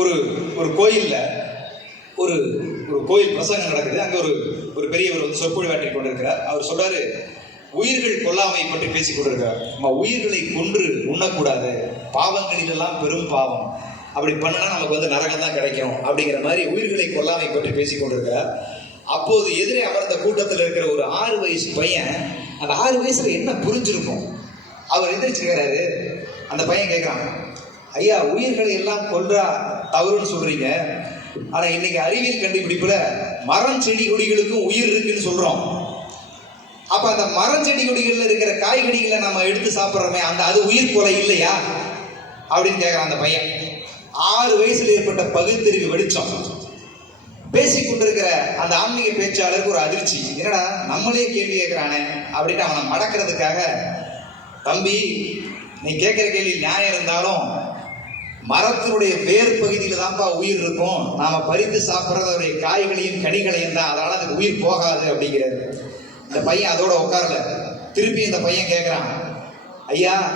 ஒரு ஒரு கோயிலில் ஒரு ஒரு கோயில் பிரசங்கம் நடக்குது. அங்கே ஒரு ஒரு பெரியவர் வந்து சொற்பொழிவாற்றி கொண்டிருக்கிறார். அவர் சொல்றாரு உயிர்கள் கொல்லாமை பற்றி பேசிக் கொண்டிருக்கிறார். நம்ம உயிர்களை கொன்று உண்ணக்கூடாது. பாவங்களிலெல்லாம் பெரும் பாவம். அப்படி பண்ணுனா நமக்கு வந்து நரகம் தான் கிடைக்கும். அப்படிங்கிற மாதிரி உயிர்களை கொல்லாமை பற்றி பேசிக் கொண்டிருக்கிறார். அப்போது எதிரே அமர்ந்த கூட்டத்தில் இருக்கிற ஒரு ஆறு வயசு பையன் அந்த ஆறு வயசுல என்ன புரிஞ்சிருக்கும்? அவர் எந்திரிச்சிருக்கிறாரு. அந்த பையன் கேட்குறான் ஐயா உயிர்களை எல்லாம் கொன்றா தவறுன்னு சொல்றீங்க. ஆனா இன்னைக்கு அறிவியல் கண்டுபிடிப்புல மரம் செடி கொடிகளுக்கும் உயிர் இருக்குன்னு சொல்றோம். அப்ப அந்த மரம் செடி கொடிகள்ல இருக்கிற காய்கறிகளை நம்ம எடுத்து சாப்பிட்றோமே அந்த அது உயிர் கொலை இல்லையா? அப்படின்னு கேட்குறான் அந்த பையன். ஆறு வயசுல ஏற்பட்ட பகுத்தறிவு வெளிச்சம். பேசிக்கொண்டிருக்கிற அந்த ஆன்மீக பேச்சாளருக்கு ஒரு அதிர்ச்சி. என்னடா நம்மளே கேள்வி கேட்கிறானே அப்படின்ட்டு அவனை மடக்கிறதுக்காக தம்பி நீ கேட்குற கேள்வி நியாயம் இருந்தாலும் மரத்தினுடைய வேர் பகுதியில் தான்ப்பா உயிர் இருக்கும். நாம பறித்து சாப்பிட்றதுடைய காய்களையும் கனிகளையும் தான். அதனால அதுக்கு உயிர் போகாது அப்படிங்கிறாரு. இந்த பையன் அதோட உட்காரல. திருப்பி இந்த பையன் கேட்குறான் ஐயா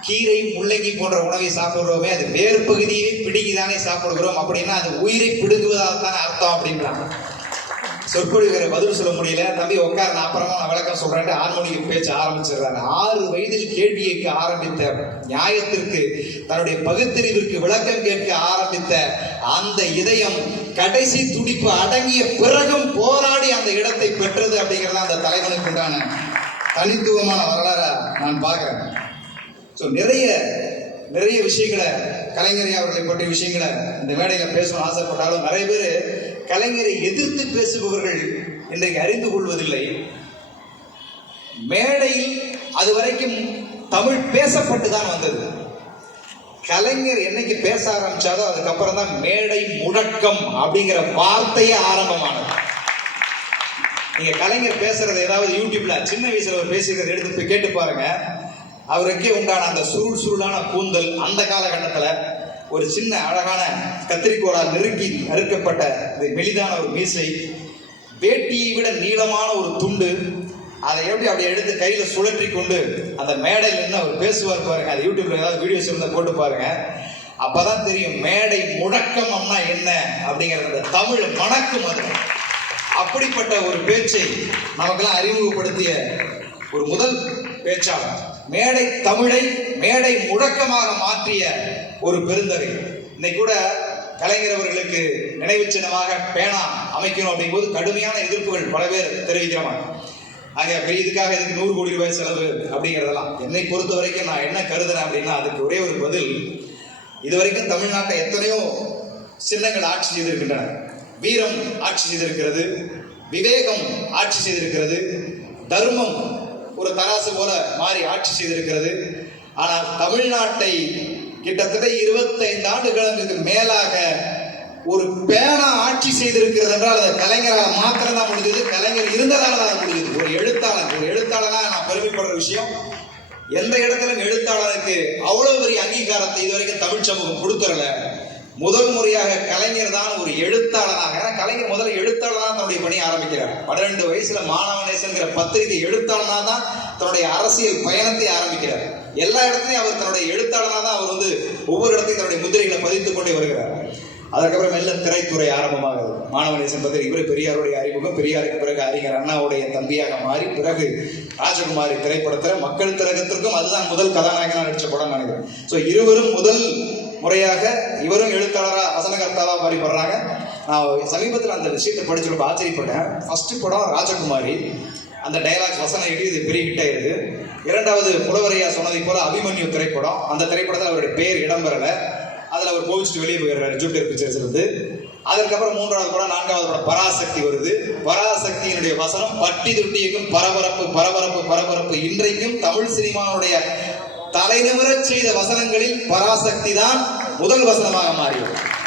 கீரை முள்ளங்கி போன்ற உணவை சாப்பிடுறோமே. அது வேர் பகுதியை பிடுங்கிதானே சாப்பிடுகிறோம். அப்படின்னா அது உயிரை பிடுங்குவதால் தானே அர்த்தம் அப்படின்றான். சொற்பொழிவரை பதில் சொல்ல முடியல. தம்பி உட்கார நான் அப்புறமா நான் விளக்கம் சொல்றேன். ஹார்மோனியம் பேச்சு ஆரம்பிச்சிடுறாரு. ஆறு வயதில் கேள்வி கேட்க ஆரம்பித்த நியாயத்திற்கு தன்னுடைய பகுத்தறிவிற்கு விளக்கம் கேட்க ஆரம்பித்த அந்த இதயம் கடைசி துடிப்பு அடங்கிய பிறகும் போராடி அந்த இடத்தை பெற்றது அப்படிங்கிறத அந்த தலைவனுக்கு உண்டான தனித்துவமான வரலாறா நான் பார்க்குறேன். ஸோ நிறைய நிறைய விஷயங்களை கலைஞரை அவர்களை பற்றிய விஷயங்களை இந்த மேடையில் பேசணும்னு ஆசைப்பட்டாலும் நிறைய பேர் கலைஞரை எதிர்த்து பேசுபவர்கள் இன்றைக்கு அறிந்து கொள்வதில்லை. மேடையில் அது வரைக்கும் தமிழ் பேசப்பட்டு தான் வந்தது. கலைஞர் என்னைக்கு பேச ஆரம்பிச்சாரோ அதுக்கப்புறம் தான் மேடை முழக்கம் அப்படிங்கிற வார்த்தையே ஆரம்பமானது. நீங்க கலைஞர் பேசுறது ஏதாவது யூடியூப்ல சின்ன வயசுல அவர் பேசுகிறத எடுத்து போய் கேட்டு பாருங்க. அவருக்கே உண்டான அந்த சுருள் சுருளான கூந்தல் அந்த காலகட்டத்தில் ஒரு சின்ன அழகான கத்திரிக்கோளால் நெருக்கி அறுக்கப்பட்ட மெலிதான ஒரு மீசை வேட்டியை விட நீளமான ஒரு துண்டு அதை எப்படி அப்படி எடுத்து கையில் சுழற்றி கொண்டு அந்த மேடையில் நின்று அவர் பேசுவார் பாருங்க. அது யூடியூப்ல ஏதாவது வீடியோஸ் இருந்தால் போட்டு பாருங்க. அப்பதான் தெரியும் மேடை முடக்கம் அம்னா என்ன அப்படிங்கிறது அந்த தமிழ் மணக்கும் அது அப்படிப்பட்ட ஒரு பேச்சை நமக்கெல்லாம் அறிமுகப்படுத்திய ஒரு முதல் பேச்சாளர். மேடை தமிழை மேடை முழக்கமாக மாற்றிய ஒரு பெருந்தகை. இன்னைக்கு கூட கலைஞர் அவர்களுக்கு நினைவு சின்னமாக பேனா அமைக்கணும் அப்படிங்கும்போது கடுமையான எதிர்ப்புகள் பல பேர் தெரிவிக்கிறாங்க அங்கே பெரிய இதுக்காக இதுக்கு நூறு கோடி ரூபாய் செலவு அப்படிங்கிறதெல்லாம் என்னை பொறுத்த வரைக்கும் நான் என்ன கருதுறேன் அப்படின்னா அதுக்கு ஒரே ஒரு பதில். இதுவரைக்கும் தமிழ்நாட்டை எத்தனையோ சின்னங்கள் ஆட்சி செய்திருக்கின்றன. வீரம் ஆட்சி செய்திருக்கிறது விவேகம் ஆட்சி செய்திருக்கிறது தர்மம் ஒரு தராசு போல மாறி ஆட்சி செய்திருக்கிறது. ஆனால் தமிழ்நாட்டை கிட்டத்தட்ட இருபத்தைந்து ஆண்டுகளுக்கு மேலாக ஒரு பேனா ஆட்சி செய்திருக்கிறது என்றால் அது கலைஞரால் மாத்திரம் தான் முடிஞ்சது. கலைஞர் இருந்ததால தான் முடிஞ்சது. ஒரு எழுத்தாளர் ஒரு எழுத்தாளனா நான் பெருமைப்படுற விஷயம் எந்த இடத்துல எழுத்தாளருக்கு அவ்வளவு பெரிய அங்கீகாரத்தை இதுவரைக்கும் தமிழ் சமூகம் கொடுத்துறல முதல் முறையாக கலைஞர் தான் ஒரு எழுத்தாளனாக ஏன்னா கலைஞர் முதல்ல தான் தன்னுடைய பணியை ஆரம்பிக்கிறார். பன்னிரெண்டு வயசுல மாணவனேசங்கிற பத்திரிகை எழுத்தாளனா தான் தன்னுடைய அரசியல் பயணத்தை ஆரம்பிக்கிறார். எல்லா இடத்துலையும் அவர் தன்னுடைய எழுத்தாளனா தான் அவர் வந்து ஒவ்வொரு இடத்தையும் தன்னுடைய முதிரைகளை பதித்துக் கொண்டே வருகிறார். அதுக்கப்புறம் மெல்ல திரைத்துறை ஆரம்பமாகுது மாணவனேசன் பத்திரிகை பிறகு பெரியாருடைய அறிமுகம். பெரியாருக்கு பிறகு அறிஞர் அண்ணாவுடைய தம்பியாக மாறி பிறகு ராஜகுமாரி திரைப்படத்தில் மக்கள் திரகத்திற்கும் அதுதான் முதல் கதாநாயகனாக நடித்த படம் நினைக்கிறேன். ஸோ இருவரும் முதல் முறையாக இவரும் எழுத்தாளராக வசனகர்த்தாவா பாடிப்படுறாங்க நான் சமீபத்தில் அந்த விஷயத்தை படிச்சு ரொம்ப ஆச்சரியப்பட்டேன். ஃபர்ஸ்ட் படம் ராஜகுமாரி. அந்த டைலாக்ஸ் வசனம் எழுதி இது பெரிய ஹிட் ஆயிருது இரண்டாவது புலவரையா சொன்னதை போல அபிமன்யு திரைப்படம். அந்த திரைப்படத்தில் அவருடைய பேர் இடம்பெறல. அதில் அவர் கோவிச்சுட்டு வெளியே போயிடுறாரு ஜூபிட்டர் பிக்சர்ஸ் இருந்து. அதற்கப்புறம் மூன்றாவது படம் நான்காவது படம் பராசக்தி வருது. பராசக்தியினுடைய வசனம் பட்டி துட்டியக்கும் பரபரப்பு பரபரப்பு பரபரப்பு. இன்றைக்கும் தமிழ் சினிமாவுடைய தலைநிமிரச் செய்த வசனங்களில் பராசக்தி தான் முதல் வசனமாக மாறியது.